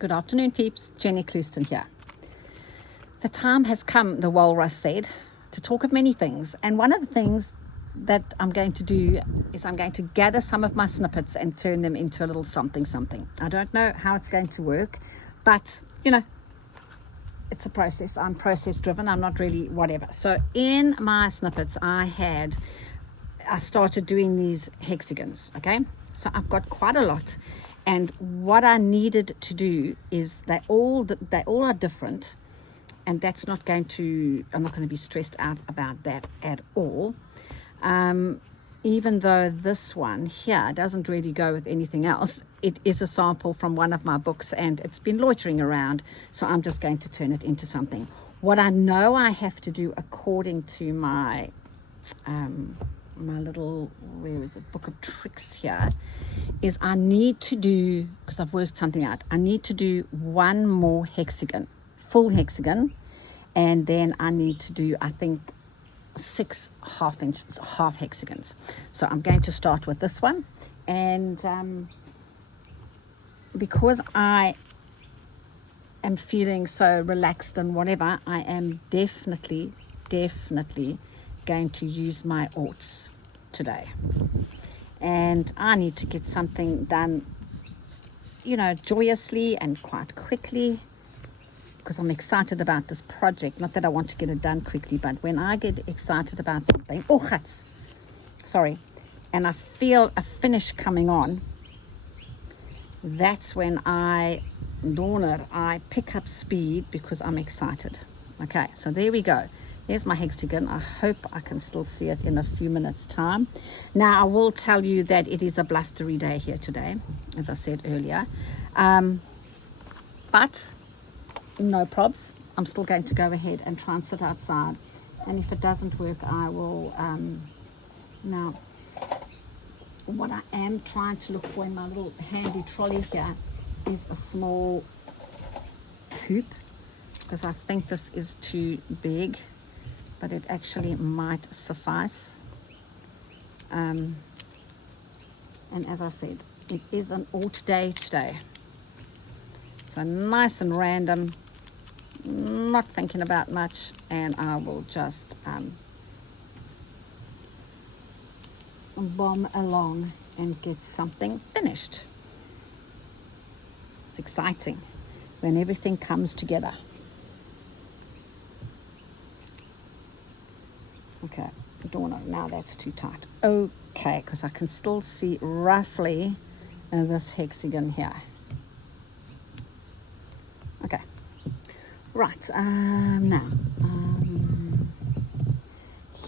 Good afternoon, peeps. Jenny Clouston here. The time has come, the walrus said, to talk of many things. And one of the things that I'm going to do is I'm going to gather some of my snippets and turn them into a little something. I don't know how it's going to work, but, you know, it's a process. I'm process driven. I'm not really whatever. So in my snippets, I started doing these hexagons, okay? So I've got quite a lot. And what I needed to do is they all are different, and that's not going to, I'm not going to be stressed out about that at all. Even though this one here doesn't really go with anything else, it is a sample from one of my books and it's been loitering around, so I'm just going to turn it into something. What I know I have to do according to my my little, where is it, book of tricks here, is I need to do, because I've worked something out, I need to do one more hexagon, full hexagon, and then I need to do, I think, 6 half hexagons. So I'm going to start with this one, and because I am feeling so relaxed and whatever, I am definitely going to use my orts today, and I need to get something done, you know, joyously and quite quickly, because I'm excited about this project. Not that I want to get it done quickly, but when I get excited about something, and I feel a finish coming on, that's when I pick up speed because I'm excited. Okay, so there we go. There's my hexagon. I hope I can still see it in a few minutes time. Now I will tell you that it is a blustery day here today, as I said earlier, but no probs. I'm still going to go ahead and try and sit outside, and if it doesn't work, I will now what I am trying to look for in my little handy trolley here is a small hoop, because I think this is too big, but it actually might suffice. And as I said, it is an alt day today, so nice and random, not thinking about much, and I will just bomb along and get something finished. It's exciting when everything comes together. Okay, Dorno, now that's too tight. Okay, because I can still see roughly this hexagon here. Okay, right, now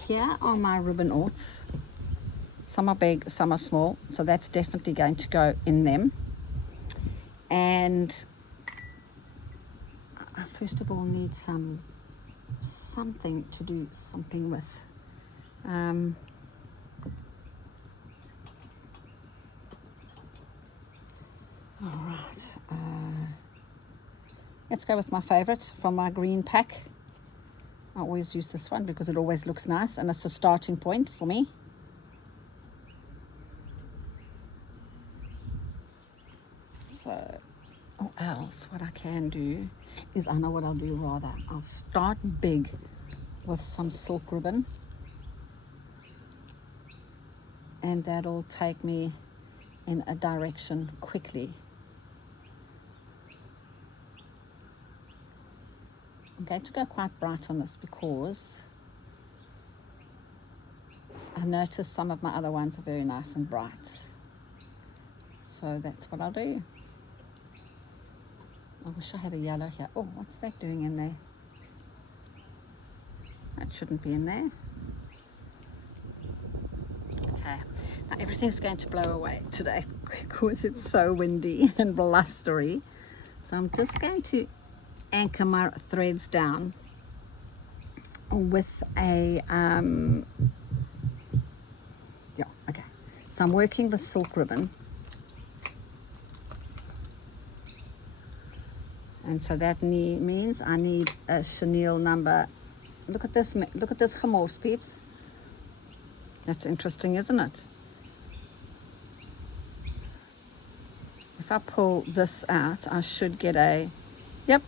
here are my ribbon orts. Some are big, some are small, so that's definitely going to go in them. And I first of all need something to do something with. All right, let's go with my favorite from my green pack. I always use this one because it always looks nice, and it's a starting point for me. So, or else what I can do is, I know what I'll do rather. I'll start big with some silk ribbon, and that'll take me in a direction quickly. I'm going to go quite bright on this because I noticed some of my other ones are very nice and bright. So that's what I'll do. I wish I had a yellow here. Oh, what's that doing in there? That shouldn't be in there. Okay, now everything's going to blow away today because it's so windy and blustery. So I'm just going to anchor my threads down with a okay. So I'm working with silk ribbon, and so that means I need a chenille number. Look at this gemors, peeps. That's interesting, isn't it? if I pull this out, I should get a, yep.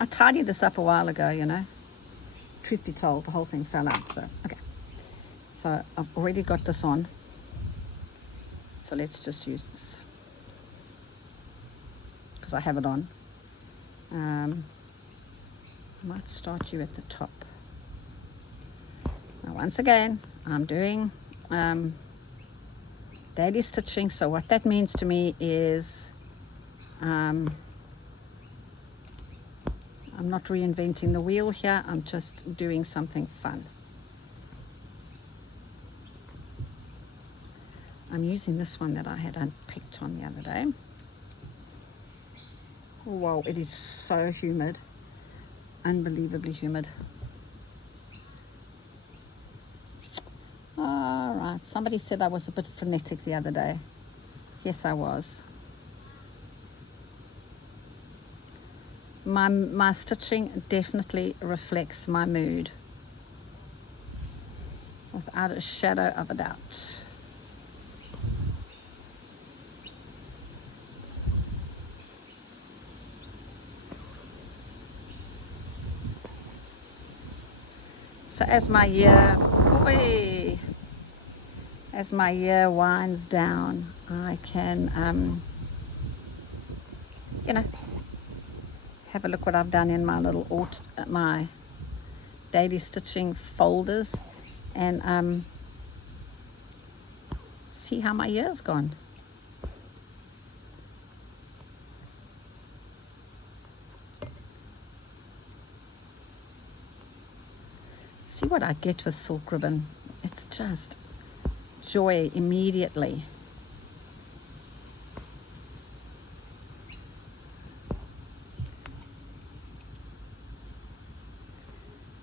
I tidied this up a while ago, you know. Truth be told, the whole thing fell out, so, okay. So I've already got this on. So let's just use this, because I have it on. I might start you at the top. Now once again, I'm doing daily stitching, so what that means to me is I'm not reinventing the wheel here, I'm just doing something fun. I'm using this one that I had unpicked on the other day. Wow, it is so humid, unbelievably humid. All right, somebody said I was a bit frenetic the other day. Yes, I was. My stitching definitely reflects my mood, without a shadow of a doubt. So as my year, as my year winds down, I can, you know, have a look what I've done in my little my daily stitching folders, and see how my year's gone. See what I get with silk ribbon. It's just joy immediately.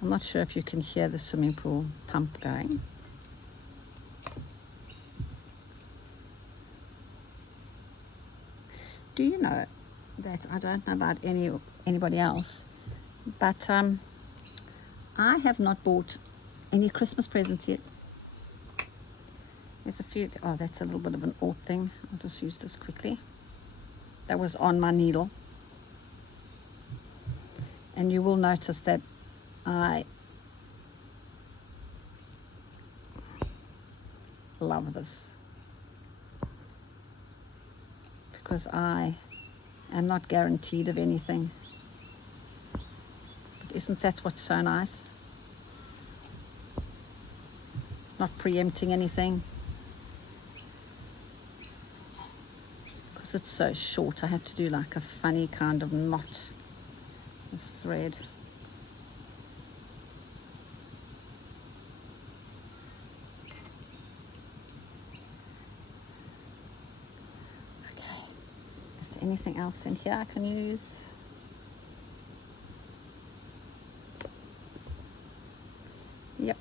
I'm not sure if you can hear the swimming pool pump going. Do you know that, I don't know about anybody else, but I have not bought any Christmas presents yet. There's a few. Oh, that's a little bit of an odd thing. I'll just use this quickly. That was on my needle. And you will notice that I love this, because I am not guaranteed of anything. But isn't that what's so nice? Not preempting anything. Because it's so short, I have to do like a funny kind of knot, this thread. Okay, is there anything else in here I can use? Yep.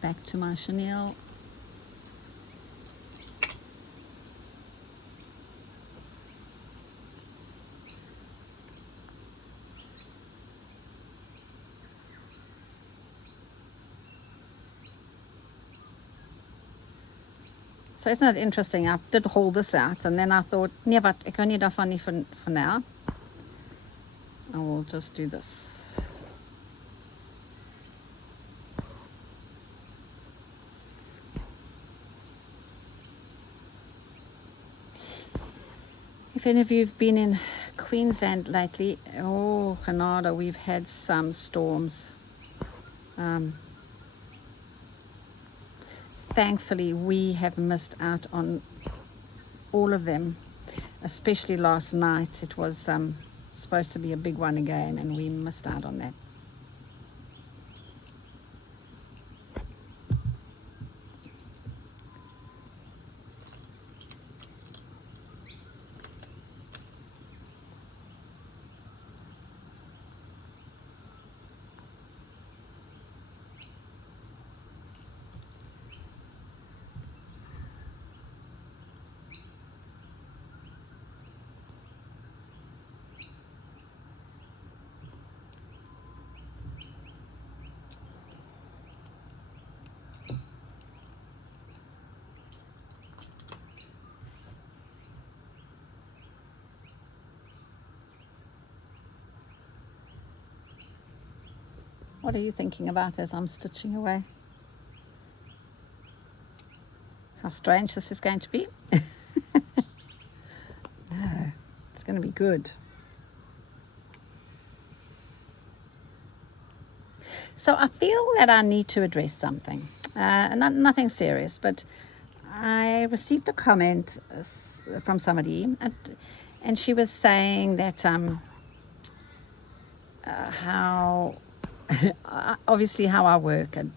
Back to my chenille. So isn't it interesting? I did haul this out, and then I thought, nee, wat, ek hou nie daarvan nie for now. I will just do this. If any of you have been in Queensland lately, oh, Canada, we've had some storms. Thankfully, we have missed out on all of them, especially last night. It was supposed to be a big one again, and we missed out on that. What are you thinking about as I'm stitching away? How strange this is going to be? No, it's going to be good. So I feel that I need to address something. Nothing serious, but I received a comment from somebody, and she was saying that how obviously how I work, and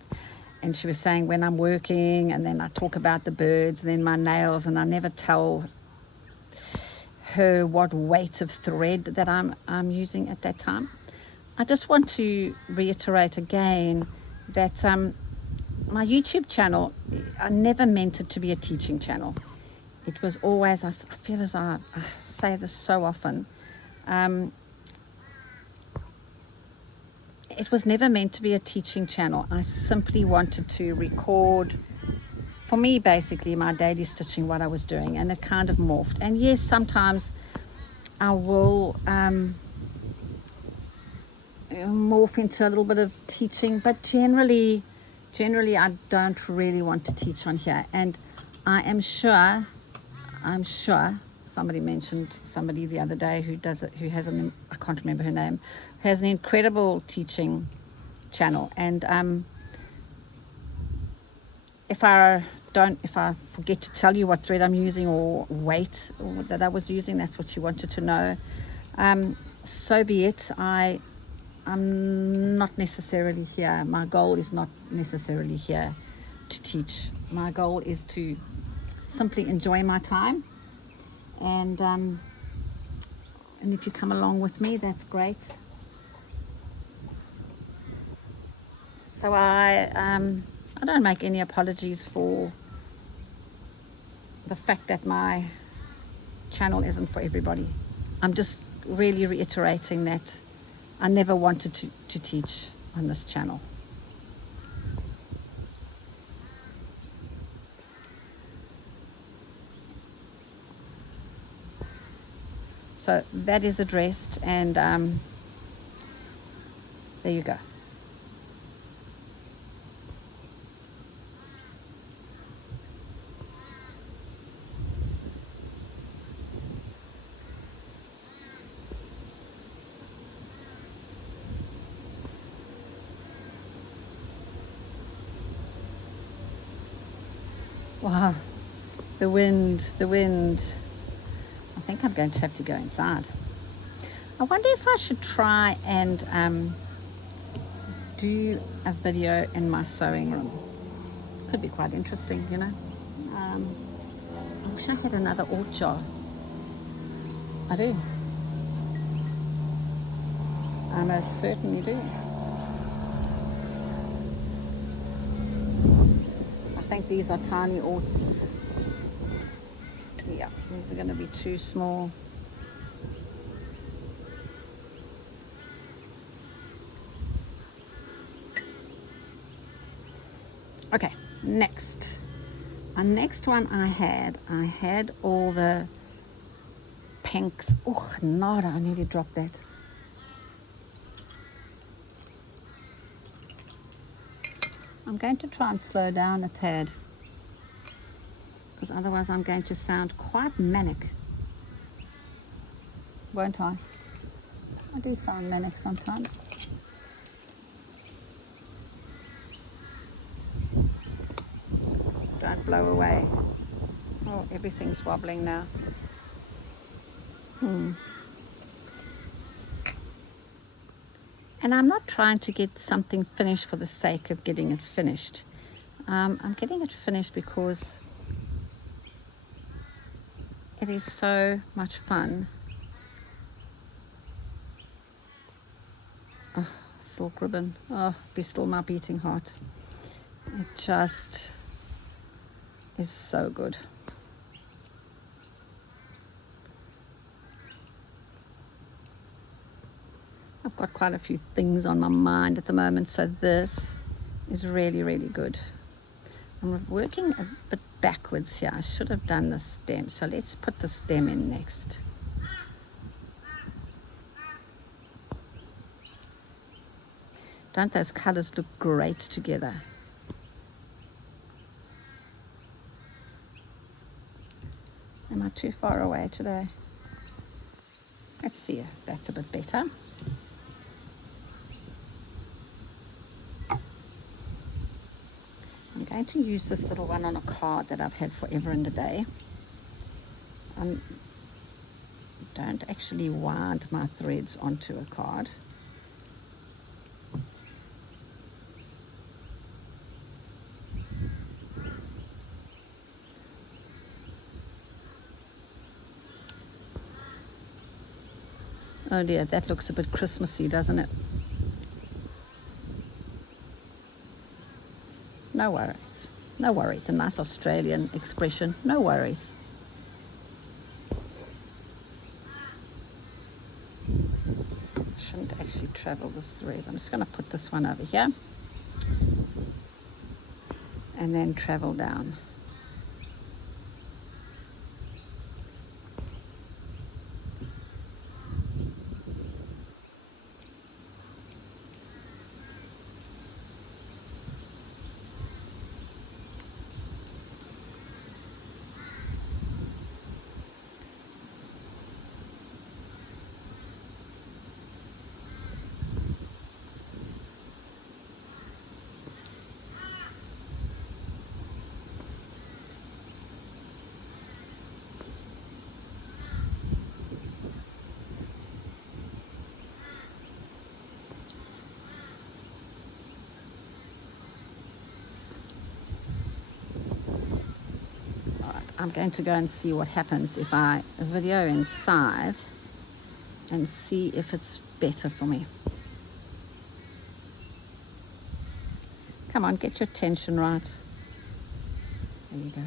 she was saying when I'm working and then I talk about the birds and then my nails, and I never tell her what weight of thread that I'm using at that time. I just want to reiterate again that my YouTube channel, I never meant it to be a teaching channel. It was always, I feel as I say this so often, it was never meant to be a teaching channel. I simply wanted to record, for me, basically my daily stitching, what I was doing, and it kind of morphed. And yes, sometimes I will morph into a little bit of teaching, but generally I don't really want to teach on here. And I'm sure somebody mentioned somebody the other day who does it, who has an, I can't remember her name, has an incredible teaching channel. And if I forget to tell you what thread I'm using or weight or that I was using, that's what you wanted to know, so be it. I'm not necessarily here. My goal is not necessarily here to teach. My goal is to simply enjoy my time, and if you come along with me, that's great. So I don't make any apologies for the fact that my channel isn't for everybody. I'm just really reiterating that I never wanted to teach on this channel. So that is addressed, and there you go. Wow, the wind. I think I'm going to have to go inside. I wonder if I should try and do a video in my sewing room. Could be quite interesting, you know. I wish I had another oat jar. I do. I most certainly do. I think these are tiny oats. Yeah, these are going to be too small. Okay, next. Our next one I had all the pinks. Oh, nada, I nearly dropped that. I'm going to try and slow down a tad, because otherwise I'm going to sound quite manic, won't I? I do sound manic sometimes. Don't blow away. Oh, everything's wobbling now. And I'm not trying to get something finished for the sake of getting it finished. I'm getting it finished because it is so much fun. Oh, silk ribbon. Oh, be still my beating heart. It just is so good. I've got quite a few things on my mind at the moment, so this is really, really good. I'm working a bit backwards here. I should have done the stem, so let's put the stem in next. Don't those colors look great together? Am I too far away today? Let's see if that's a bit better. I'm going to use this little one on a card that I've had forever and a day. I don't actually wind my threads onto a card. Oh dear, that looks a bit Christmassy, doesn't it? No worries. No worries. A nice Australian expression. No worries. Shouldn't actually travel this thread. I'm just going to put this one over here and then travel down. I'm going to go and see what happens if I video inside and see if it's better for me. Come on, get your tension right. There you go.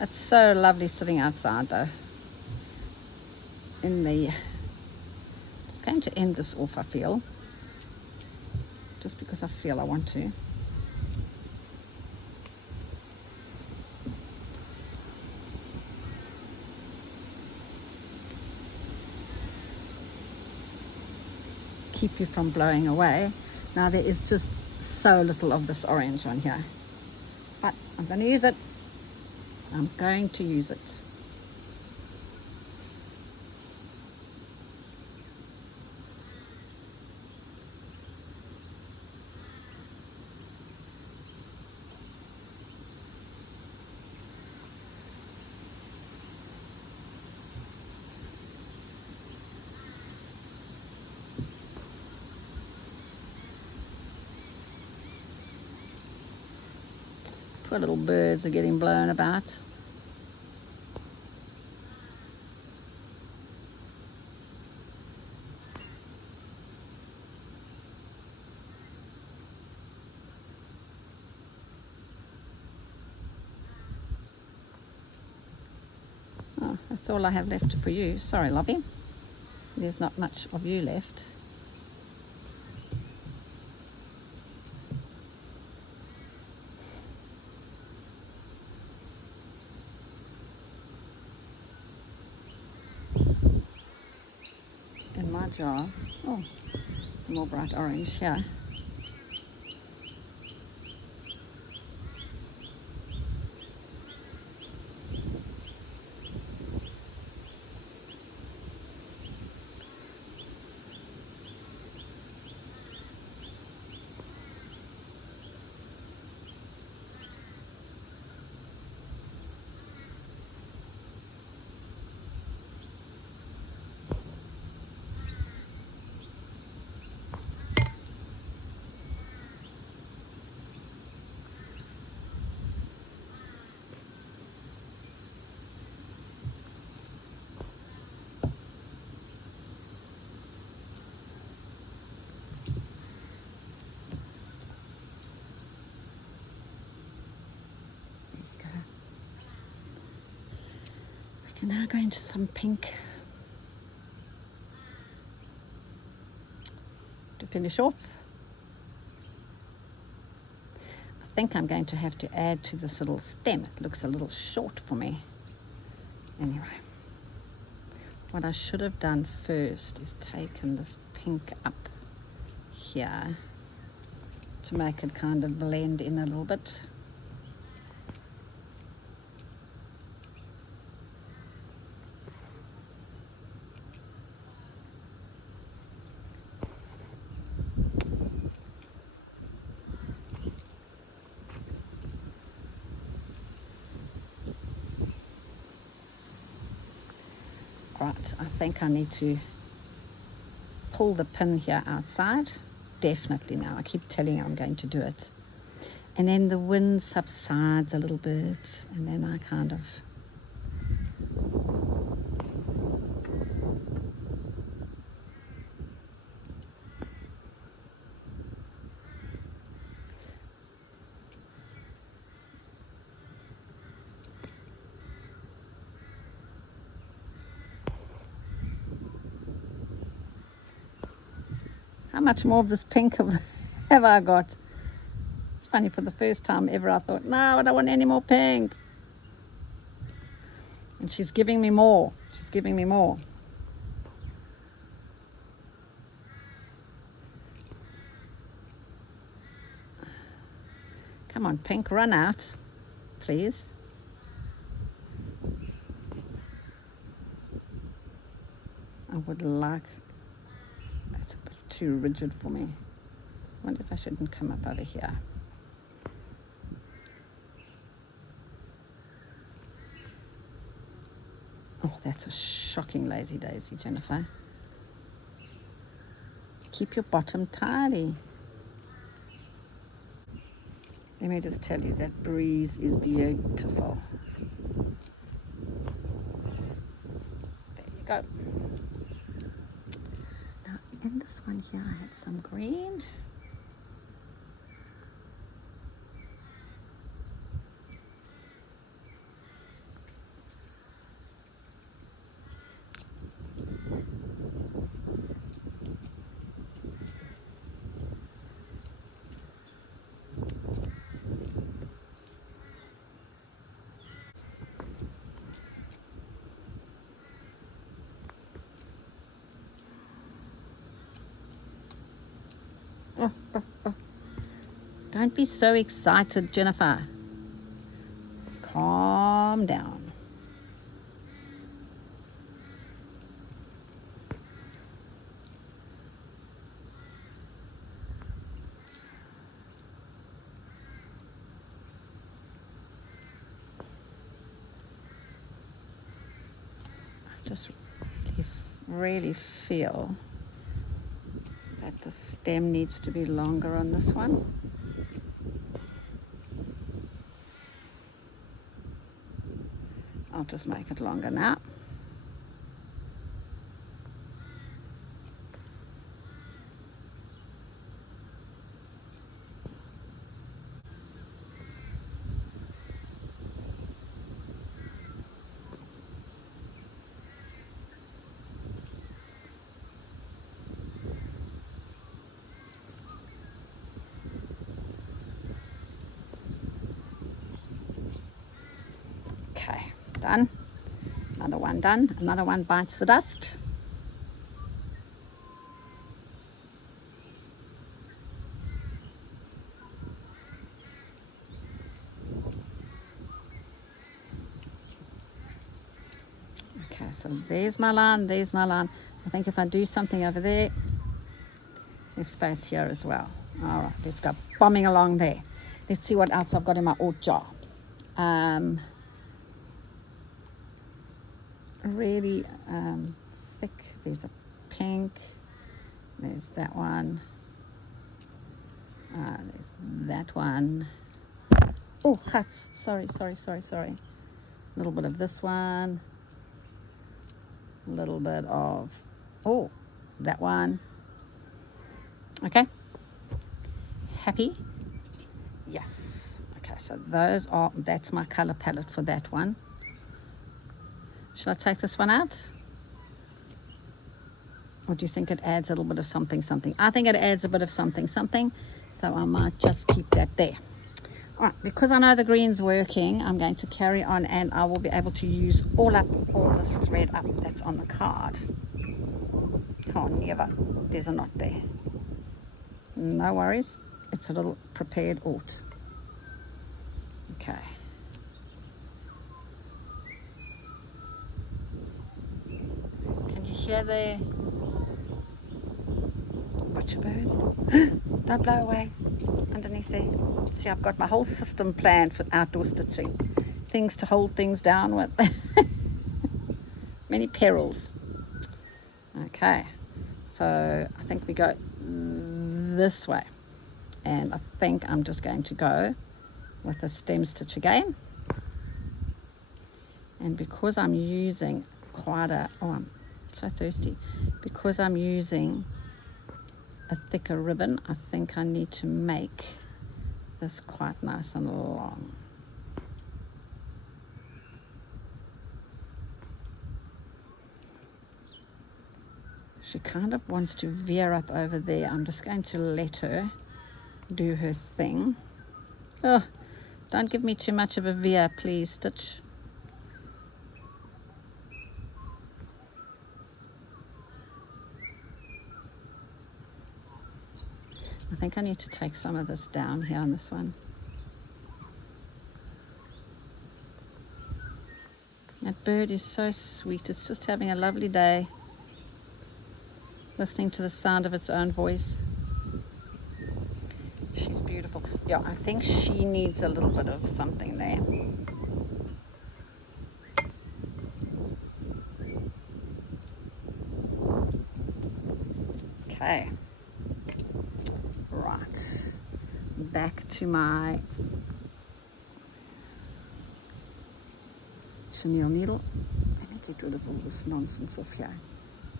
It's so lovely sitting outside though. Just going to end this off, I feel. Just because I feel I want to. Keep you from blowing away. Now there is just so little of this orange on here. But I'm going to use it. I'm going to use it. Poor little birds are getting blown about. Oh, that's all I have left for you. Sorry, lovey. There's not much of you left. In my jar. Oh, some more bright orange here. We can now go into some pink to finish off. I think I'm going to have to add to this little stem. It looks a little short for me. Anyway, what I should have done first is taken this pink up here to make it kind of blend in a little bit. Right, I think I need to pull the pin here outside. Definitely now. I keep telling you I'm going to do it. And then the wind subsides a little bit, and then I kind of how much more of this pink have I got? It's funny, for the first time ever I thought, no, I don't want any more pink. And she's giving me more. She's giving me more. Come on, pink, run out, please. I would like, that's a bit too rigid for me. I wonder if I shouldn't come up over here. Oh, that's a shocking lazy daisy, Jennifer. Keep your bottom tidy. Let me just tell you, that breeze is beautiful. There you go. Now in this one here I had some green. Oh. Don't be so excited, Jennifer. Calm down. I just really feel that the stem needs to be longer on this one. I'll just make it longer now. Okay, done. Another one done. Another one bites the dust. Okay, so there's my line, there's my line. I think if I do something over there, there's space here as well. All right, let's go bombing along there. Let's see what else I've got in my oat jar. Really thick. There's a pink. There's that one. There's that one. Oh, huts. Sorry. A little bit of this one. A little bit of, oh, that one. Okay. Happy? Yes. Okay, so that's my color palette for that one. Should I take this one out? Or do you think it adds a little bit of something? I think it adds a bit of something. So I might just keep that there. Right, because I know the green's working, I'm going to carry on, and I will be able to use all this thread up that's on the card. Oh, never. There's a knot there. No worries. It's a little prepared alt. Okay. Can you hear the butcherbird? Don't blow away underneath there. See, I've got my whole system planned for outdoor stitching. Things to hold things down with. Many perils. Okay, so I think we go this way, and I think I'm just going to go with a stem stitch again. And because I'm using quite a, oh, I'm so thirsty, because I'm using a thicker ribbon, I think I need to make this quite nice and long. She kind of wants to veer up over there. I'm just going to let her do her thing. Oh, don't give me too much of a veer, please, Stitch. I think I need to take some of this down here on this one. That bird is so sweet. It's just having a lovely day, listening to the sound of its own voice. She's beautiful. Yeah, I think she needs a little bit of something there. Okay. Right. Back to my chenille needle. Let me get rid of all this nonsense off here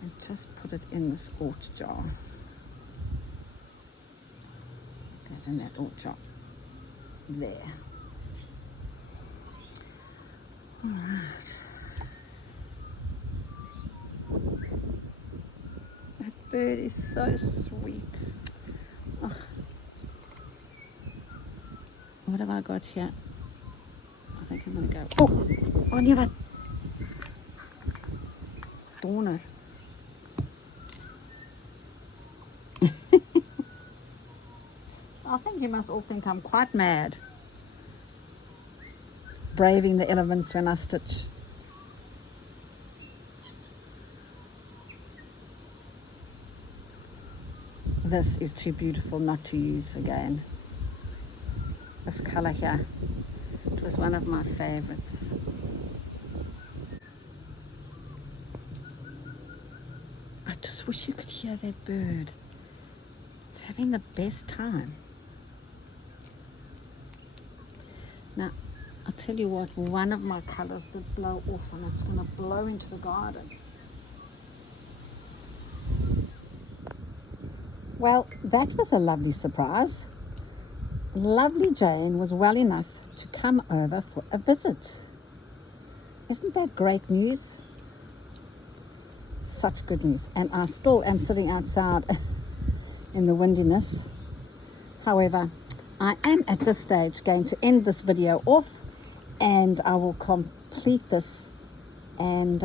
and just put it in this alt jar. Goes in that alt jar. There. Alright. That bird is so sweet. Oh. What have I got here? I think I'm going to go. Oh, never. Darn it. I think you must all think I'm quite mad, braving the elements when I stitch. This is too beautiful not to use again. This colour here, it was one of my favourites. I just wish you could hear that bird. It's having the best time. Now, I'll tell you what, one of my colours did blow off, and it's going to blow into the garden. Well, that was a lovely surprise. Lovely Jane was well enough to come over for a visit. Isn't that great news? Such good news. And I still am sitting outside in the windiness. However, I am at this stage going to end this video off, and I will complete this and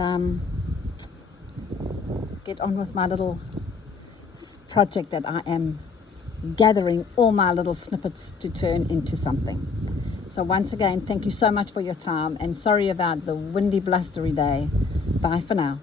get on with my little project that I am gathering all my little snippets to turn into something. So once again, thank you so much for your time, and sorry about the windy, blustery day. Bye for now.